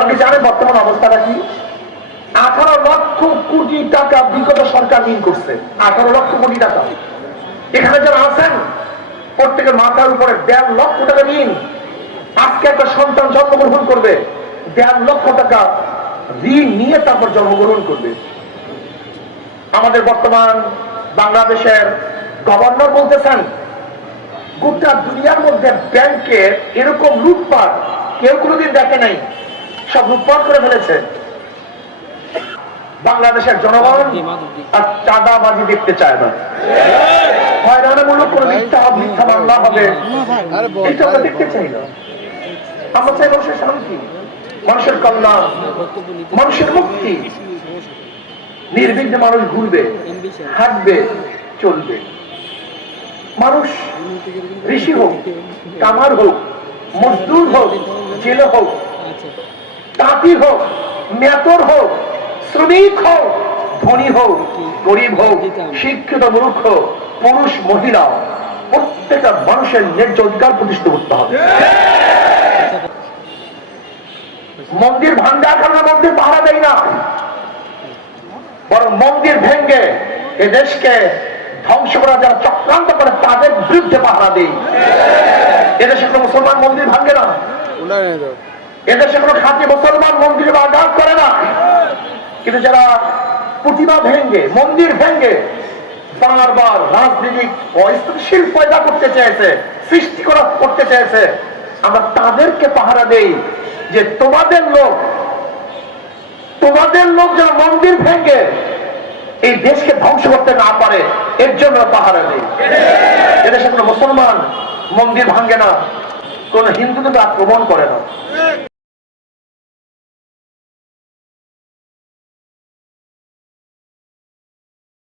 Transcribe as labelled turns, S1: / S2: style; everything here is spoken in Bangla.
S1: আপনারা কি জানেন বর্তমান অবস্থাটা কি? আঠারো লক্ষ কোটি টাকা বিগত সরকার ঋণ করছে। আঠারো লক্ষ কোটি টাকা। এখানে যারা আছেন, প্রত্যেকের মাথার উপরে দেড় লক্ষ টাকা ঋণ। আজকে একটা সন্তান জন্মগ্রহণ করবে, দেড় লক্ষ টাকা ঋণ নিয়ে তারপর জন্মগ্রহণ করবে। আমাদের বর্তমান বাংলাদেশের গভর্নর বলতেছেন, গোটা দুনিয়ার মধ্যে ব্যাংকের এরকম লুটপাট কেউ কোনোদিন দেখে নাই। সব লুটপাট করে ফেলেছে। বাংলাদেশের জনগণ আর চাঁদাবাজি দেখতে চায় না। নির্বিঘ্নে মানুষ ঘুরবে, হাঁটবে, চলবে। মানুষ ঋষি হোক, কামার হোক, মজদুর হোক, জেলে হোক তাঁতি হোক মেতর হোক, শ্রমিক হোক, ধনী হোক, গরিব হোক, শিক্ষিত মূর্খ, পুরুষ, মহিলা, প্রত্যেকটা মানুষের ন্যায্য অধিকার প্রতিষ্ঠিত করতে হবে। মন্দির ভাঙ্গার কারণে মন্দির পাহারা দেয় না। বরং মন্দির ভেঙ্গে এ দেশকে ধ্বংস করা যারা চক্রান্ত করে, তাদের বিরুদ্ধে পাহারা দেই এদেশে কোনো মুসলমান মন্দির ভাঙ্গে না। এদেশে কোনো খাঁটি মুসলমান মন্দিরে আঘাত করে না। কিন্তু যারা প্রতিমা ভেঙ্গে মন্দির ভেঙ্গে বারবার রাজনৈতিক অস্থিতিশীল পয়দা করতে চেয়েছে, সৃষ্টি করা করতে চেয়েছে, আমরা তাদেরকে পাহারা দেই যে তোমাদের লোক তোমাদের লোক যেন মন্দির ভেঙ্গে এই দেশকে ধ্বংস করতে না পারে, এর জন্য পাহারা দেই। এদেশে কোনো মুসলমান মন্দির ভাঙ্গে না, কোন হিন্দুদের আক্রমণ করে না।